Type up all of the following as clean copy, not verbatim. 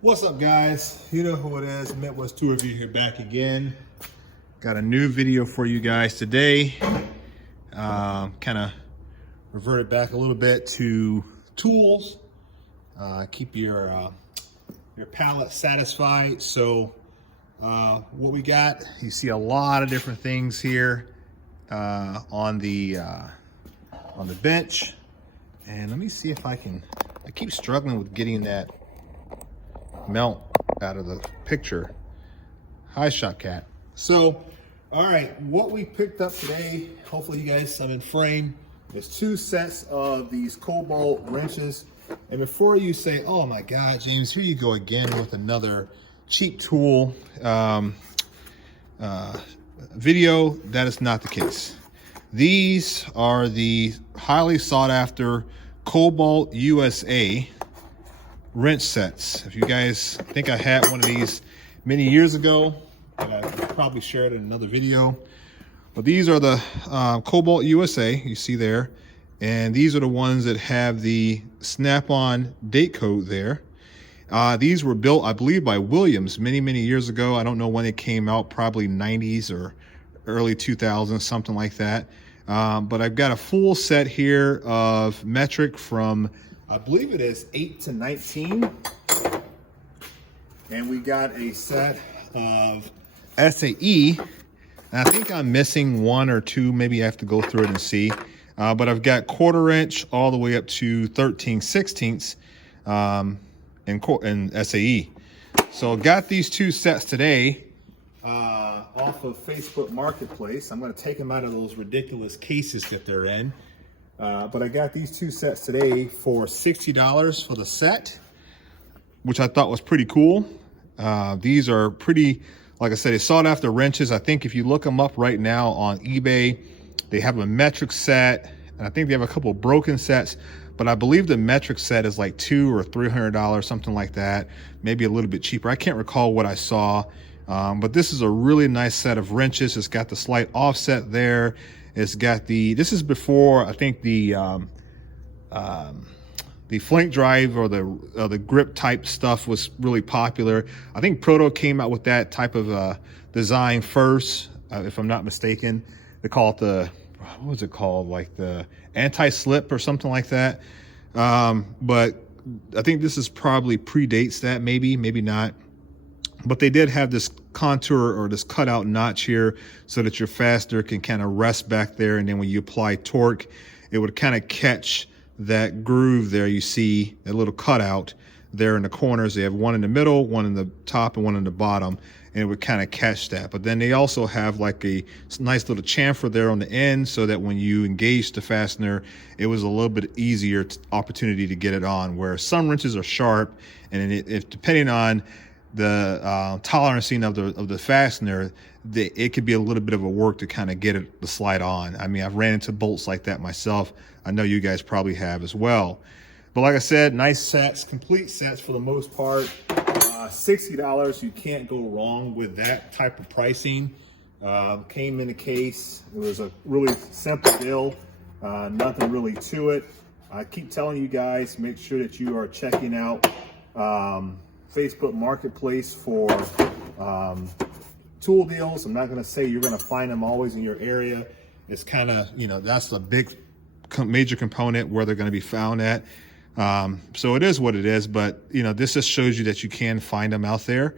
What's up, guys? You know who it is. Midwest Tour Review here, back again. Got a new video for you guys today. Kind of reverted back a little bit to tools. Keep your palate satisfied. So what we got, you see a lot of different things here on the bench. And let me see if I keep struggling with getting that melt out of the picture. Hi, Shot Cat. So, all right, what we picked up today, hopefully you guys saw in frame, is 2 sets of these Cobalt wrenches. And before you say, oh my God, James, here you go again with another cheap tool video, that is not the case. These are the highly sought after Cobalt USA wrench sets. If you guys think I had one of these many years ago, and I probably shared it in another video, but these are the Cobalt USA you see there, and these are the ones that have the snap-on date code there. These were built, I believe, by Williams many years ago. I don't know when it came out, probably 90s or early 2000s, something like that. But I've got a full set here of metric from, I believe it is 8 to 19. And we got a set of SAE. And I think I'm missing 1 or 2. Maybe I have to go through it and see. But I've got 1/4 inch all the way up to 13/16 in SAE. So got these 2 sets today off of Facebook Marketplace. I'm going to take them out of those ridiculous cases that they're in. But I got these 2 sets today for $60 for the set, which I thought was pretty cool. These are pretty, like I said, they sought after wrenches. I think if you look them up right now on eBay, they have a metric set, and I think they have a couple of broken sets, but I believe the metric set is like $200 or $300, something like that, maybe a little bit cheaper. I can't recall what I saw, but this is a really nice set of wrenches. It's got the slight offset there. It's got this is before, I think, the flank drive or the grip type stuff was really popular. I think Proto came out with that type of design first, if I'm not mistaken. They call it what was it called? Like the anti-slip or something like that. But I think this is probably predates that, maybe not. But they did have this contour or this cutout notch here so that your fastener can kind of rest back there, and then when you apply torque, it would kind of catch that groove there. You see a little cutout there in the corners. They have one in the middle, one in the top, and one in the bottom, and it would kind of catch that. But then they also have like a nice little chamfer there on the end so that when you engage the fastener, it was a little bit easier opportunity to get it on, where some wrenches are sharp, and if depending on the tolerancing of the fastener, it could be a little bit of a work to kind of get it to slide on. I mean, I've ran into bolts like that myself. I know you guys probably have as well. But like I said, nice sets, complete sets for the most part. $60, you can't go wrong with that type of pricing. Came in a case. It was a really simple deal. Nothing really to it. I keep telling you guys, make sure that you are checking out Facebook Marketplace for tool deals. I'm not going to say you're going to find them always in your area. It's kind of, that's a big major component where they're going to be found at. So it is what it is, but this just shows you that you can find them out there.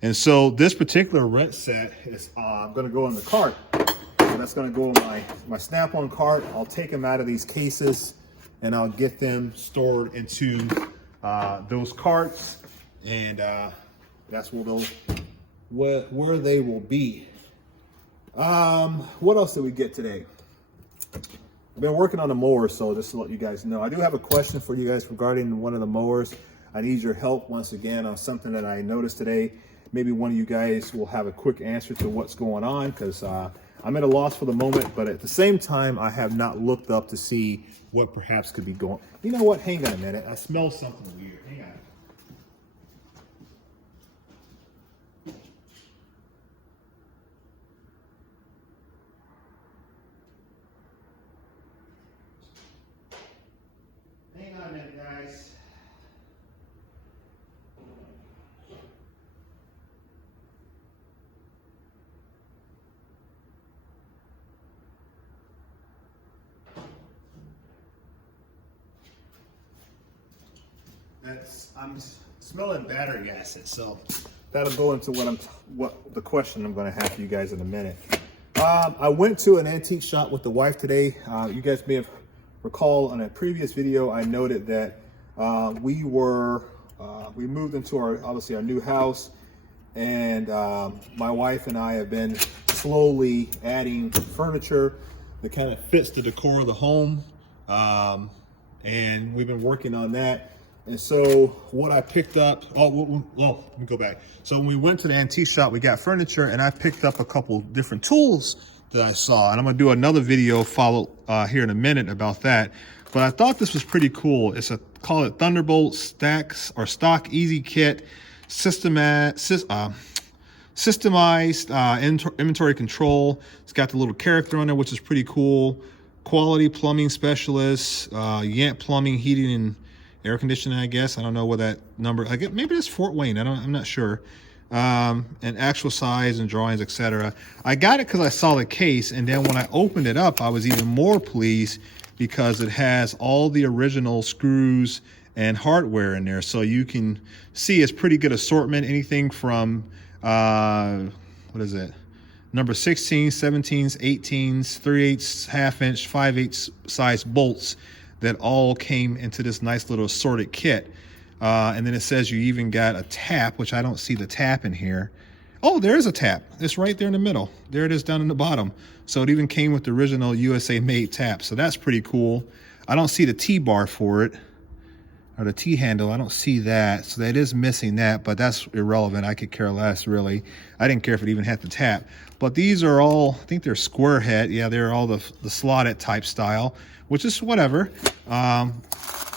And so this particular wrench set is going to go in the cart. So that's going to go in my snap-on cart. I'll take them out of these cases and I'll get them stored into those carts. And that's where they will be. What else did we get today? I've been working on the mower, so just to let you guys know, I do have a question for you guys regarding one of the mowers. I need your help once again on something that I noticed today. Maybe one of you guys will have a quick answer to what's going on, because I'm at a loss for the moment, but at the same time, I have not looked up to see what perhaps could be going. You know what? Hang on a minute. I smell something weird. Hang on. Hang on a minute, guys. I'm smelling battery acid, so that'll go into what the question I'm going to have for you guys in a minute. I went to an antique shop with the wife today. You guys may have recalled on a previous video, I noted that we moved into obviously our new house, and my wife and I have been slowly adding furniture that kind of fits the decor of the home, and we've been working on that. And so what I picked up, let me go back. So when we went to the antique shop, we got furniture, and I picked up a couple different tools that I saw, and I'm gonna do another video here in a minute about that. But I thought this was pretty cool. Call it Thunderbolt Stock Easy Kit, systemized inventory control. It's got the little character on there, which is pretty cool. Quality plumbing specialist, Yant Plumbing, heating and air conditioning, I guess. I don't know what that number, I guess maybe it's Fort Wayne, I'm not sure. And actual size and drawings, etc. I got it because I saw the case, and then when I opened it up, I was even more pleased because it has all the original screws and hardware in there. So you can see it's pretty good assortment, anything from, what is it? Number 16s, 17s, 18s, 3/8, half-inch, 5/8 size bolts that all came into this nice little assorted kit. And then it says you even got a tap, which I don't see the tap in here. Oh, there is a tap. It's right there in the middle. There it is down in the bottom. So it even came with the original USA Made tap. So that's pretty cool. I don't see the T-bar for it, or the T-handle. I don't see that. So that is missing that, but that's irrelevant. I could care less, really. I didn't care if it even had the tap. But these are all, I think they're square head. Yeah, they're all the slotted type style, which is whatever.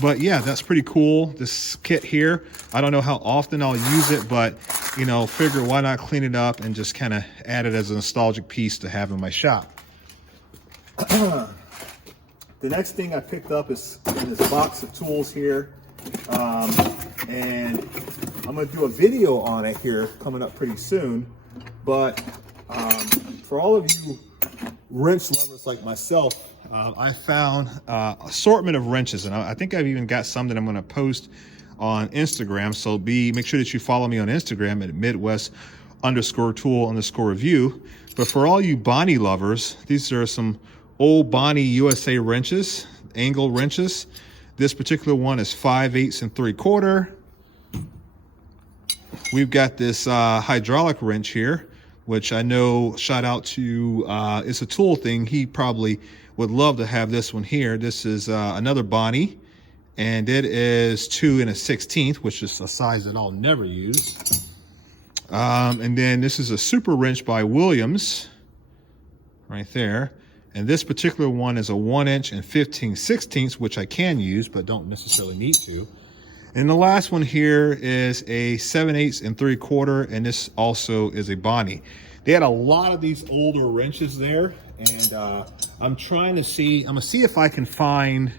But yeah, that's pretty cool. This kit here, I don't know how often I'll use it, but you know, figure why not clean it up and just kind of add it as a nostalgic piece to have in my shop. The next thing I picked up is in this box of tools here. And I'm gonna do a video on it here coming up pretty soon. But for all of you wrench lovers like myself, I found assortment of wrenches, and I think I've even got some that I'm going to post on Instagram. So make sure that you follow me on Instagram at Midwest_tool_review. But for all you Bonney lovers, these are some old Bonney USA wrenches, angle wrenches. This particular one is 5/8 3/4. We've got this hydraulic wrench here, which I know, shout out to, it's a tool thing. He probably would love to have this one here. This is another Bonney, and it is 2 1/16, which is a size that I'll never use. And then this is a super wrench by Williams, right there. And this particular one is a 1 inch and 15/16, which I can use, but don't necessarily need to. And the last one here is a 7/8 3/4, and this also is a Bonney. They had a lot of these older wrenches there, and I'm gonna see if I can find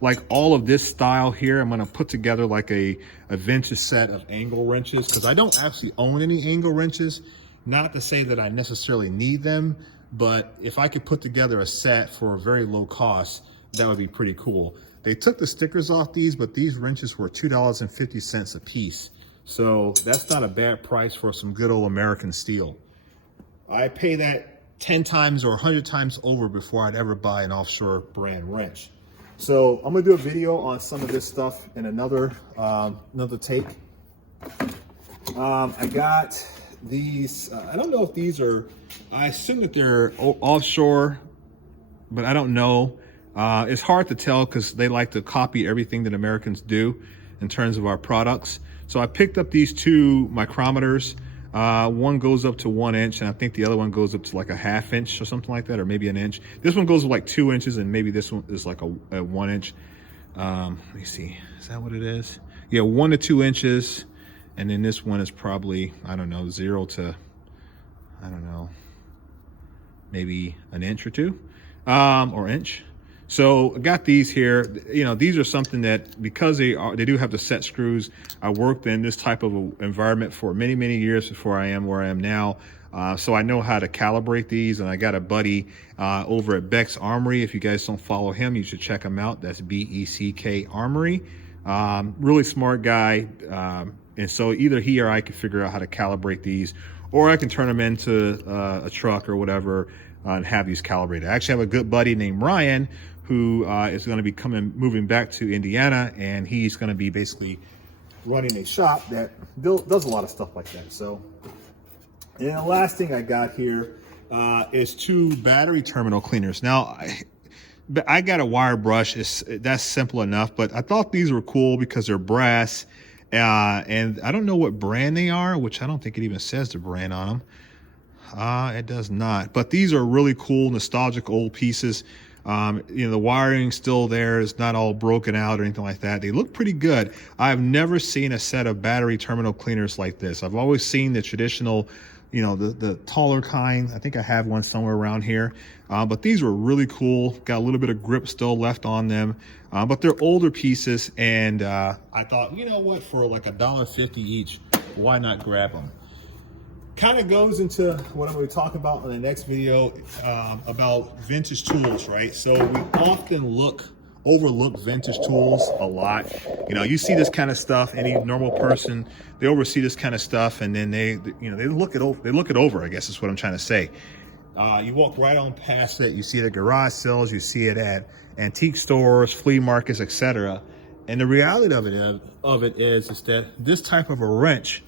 like all of this style here. I'm gonna put together like a vintage set of angle wrenches, because I don't actually own any angle wrenches. Not to say that I necessarily need them, but if I could put together a set for a very low cost, that would be pretty cool. They took the stickers off these, but these wrenches were $2.50 a piece. So that's not a bad price for some good old American steel. I pay that 10 times or 100 times over before I'd ever buy an offshore brand wrench. So I'm gonna do a video on some of this stuff in another take. I got these, I don't know if these are, I assume that they're offshore, but I don't know. It's hard to tell because they like to copy everything that Americans do in terms of our products. So I picked up these 2 micrometers. One goes up to 1 inch, and I think the other one goes up to like a 1/2 inch or something like that, or maybe an inch. This one goes to like 2 inches, and maybe this one is like a 1 inch. Let me see, is that what it is? Yeah, 1 to 2 inches. And then this one is probably, I don't know, 0 to, I don't know, maybe an inch or 2, or inch. So I got these here. You know, these are something that, because they do have the set screws. I worked in this type of environment for many, many years before I am where I am now. So I know how to calibrate these, and I got a buddy over at Beck's Armory. If you guys don't follow him, you should check him out. That's BECK Armory. Really smart guy. And so either he or I can figure out how to calibrate these, or I can turn them into a truck or whatever and have these calibrated. I actually have a good buddy named Ryan who is going to be moving back to Indiana, and he's going to be basically running a shop that does a lot of stuff like that. So, and the last thing I got here is 2 battery terminal cleaners. Now, I got a wire brush. That's simple enough, but I thought these were cool because they're brass. And I don't know what brand they are, which I don't think it even says the brand on them. It does not. But these are really cool, nostalgic old pieces. The wiring's still there. It's not all broken out or anything like that. They look pretty good. I've never seen a set of battery terminal cleaners like this. I've always seen the traditional, the taller kind. I think I have one somewhere around here. But these were really cool. Got a little bit of grip still left on them. But they're older pieces. And I thought, you know what, for like $1.50 each, why not grab them? Kind of goes into what I'm going to talk about in the next video about vintage tools, right? So we often overlook vintage tools a lot. You see this kind of stuff, any normal person, they oversee this kind of stuff, and then they look it over, I guess is what I'm trying to say. You walk right on past it. You see it at garage sales, you see it at antique stores, flea markets, etc. And the reality of it is that this type of a wrench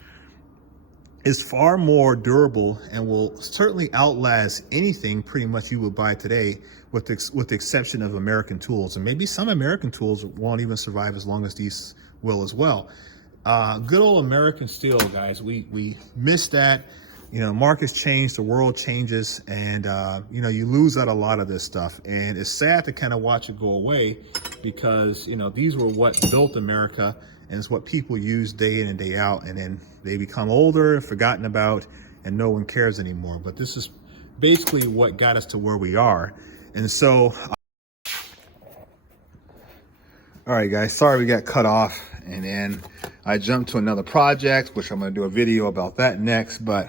is far more durable and will certainly outlast anything pretty much you would buy today, with the exception of American tools. And maybe some American tools won't even survive as long as these will as well. Good old American steel, guys. We miss that. Markets change, the world changes, and you lose out a lot of this stuff. And it's sad to kind of watch it go away, because these were what built America, and it's what people use day in and day out, and then they become older, forgotten about, and no one cares anymore. But this is basically what got us to where we are. And so, all right, guys, sorry we got cut off, and then I jumped to another project, which I'm going to do a video about that next. But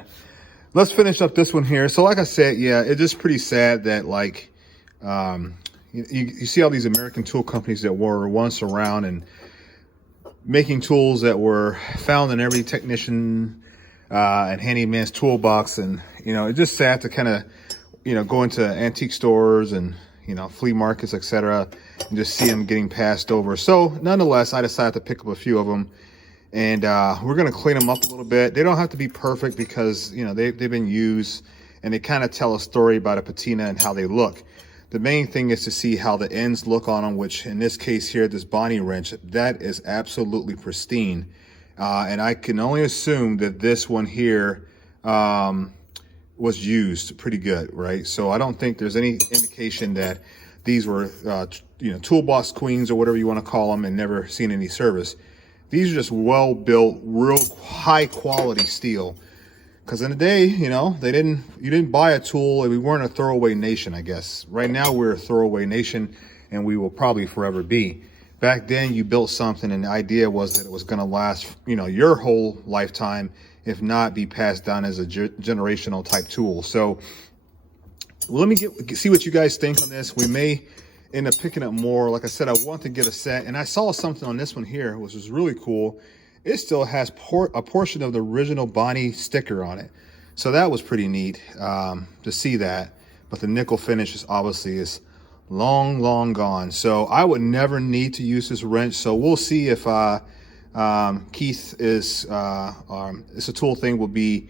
let's finish up this one here. So like I said, yeah, it's just pretty sad that you see all these American tool companies that were once around and making tools that were found in every technician and handyman's toolbox. And, it's just sad to kind of, go into antique stores and, flea markets, etc., and just see them getting passed over. So nonetheless, I decided to pick up a few of them, and we're going to clean them up a little bit. They don't have to be perfect because, they've been used, and they kind of tell a story about a patina and how they look. The main thing is to see how the ends look on them, which in this case here, this Bonney wrench, that is absolutely pristine. And I can only assume that this one here was used pretty good, right? So I don't think there's any indication that these were, toolbox queens or whatever you want to call them, and never seen any service. These are just well-built, real high-quality steel. Because in the day, you didn't buy a tool, and we weren't a throwaway nation, I guess. Right now, we're a throwaway nation, and we will probably forever be. Back then, you built something, and the idea was that it was going to last, your whole lifetime, if not be passed down as a generational type tool. So, let me see what you guys think on this. We may end up picking up more. Like I said, I want to get a set, and I saw something on this one here, which was really cool. It still has a portion of the original Bonney sticker on it. So that was pretty neat to see that. But the nickel finish is obviously long, long gone. So I would never need to use this wrench. So we'll see if Keith is, it's a tool thing, will be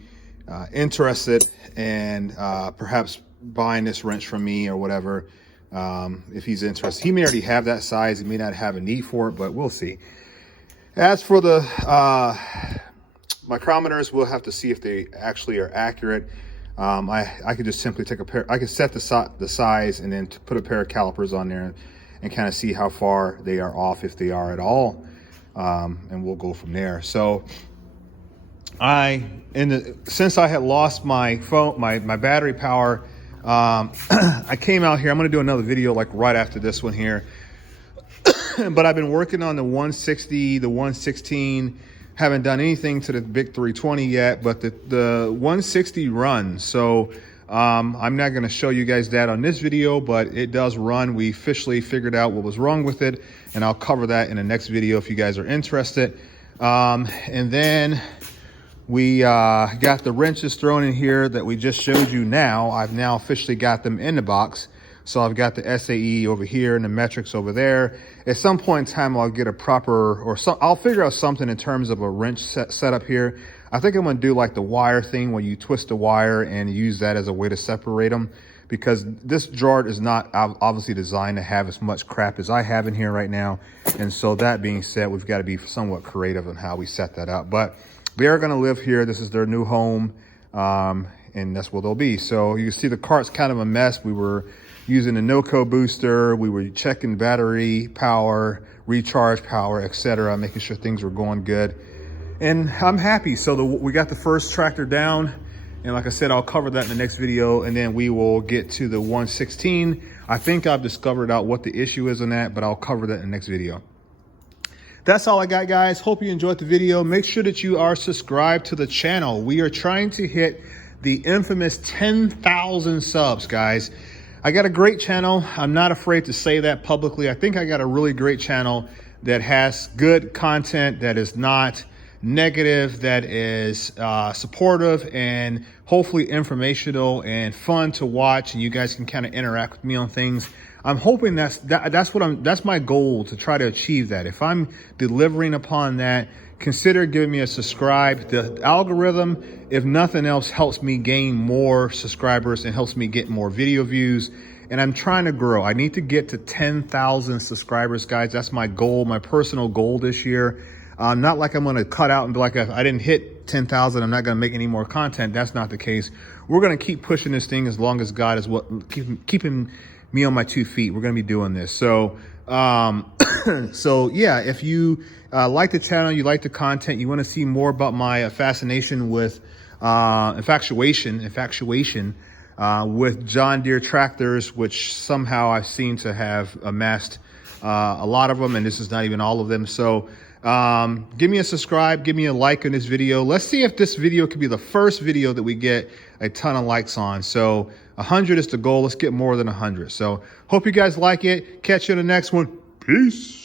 interested and perhaps buying this wrench from me or whatever. If he's interested. He may already have that size. He may not have a need for it, but we'll see. As for the micrometers, we'll have to see if they actually are accurate. I could just simply take a pair. I could set the size and then put a pair of calipers on there and kind of see how far they are off, if they are at all, and we'll go from there. So since I had lost my phone, my battery power, I came out here. I'm going to do another video like right after this one here. But I've been working on the 160, the 116. Haven't done anything to the big 320 yet, but the 160 runs. So I'm not going to show you guys that on this video, but it does run. We officially figured out what was wrong with it, and I'll cover that in the next video if you guys are interested. And then we got the wrenches thrown in here that we just showed you now. I've now officially got them in the box. So I've got the SAE over here and the metrics over there. At some point in time, I'll get a proper, I'll figure out something in terms of a wrench setup here. I think I'm gonna do like the wire thing where you twist the wire and use that as a way to separate them, because this jar is not obviously designed to have as much crap as I have in here right now. And so that being said, we've got to be somewhat creative on how we set that up. But they are gonna live here. This is their new home, and that's where they'll be. So you can see the cart's kind of a mess. We were using the NOCO booster, we were checking battery power, recharge power, etc., making sure things were going good. And I'm happy. So we got the first tractor down, and like I said, I'll cover that in the next video, and then we will get to the 116. I think I've discovered out what the issue is on that, but I'll cover that in the next video. That's all I got, guys. Hope you enjoyed the video. Make sure that you are subscribed to the channel. We are trying to hit the infamous 10,000 subs, guys. I got a great channel. I'm not afraid to say that publicly. I think I got a really great channel that has good content, that is not negative, that is supportive, and hopefully informational and fun to watch, and you guys can kind of interact with me on things. I'm hoping that's my goal, to try to achieve that. If I'm delivering upon that, consider giving me a subscribe. The algorithm, if nothing else, helps me gain more subscribers and helps me get more video views. And I'm trying to grow. I need to get to 10,000 subscribers, guys. That's my goal, my personal goal this year. Not like I'm going to cut out and be like, if I didn't hit 10,000, I'm not going to make any more content. That's not the case. We're going to keep pushing this thing as long as God is keeping me on my 2 feet. We're going to be doing this. So, so yeah, if you like the channel, you like the content, you want to see more about my fascination with infatuation with John Deere tractors, which somehow I seem to have amassed a lot of them, and this is not even all of them. So give me a subscribe, give me a like on this video. Let's see if this video could be the first video that we get a ton of likes on. So 100 is the goal. Let's get more than 100. So hope you guys like it. Catch you in the next one. Peace.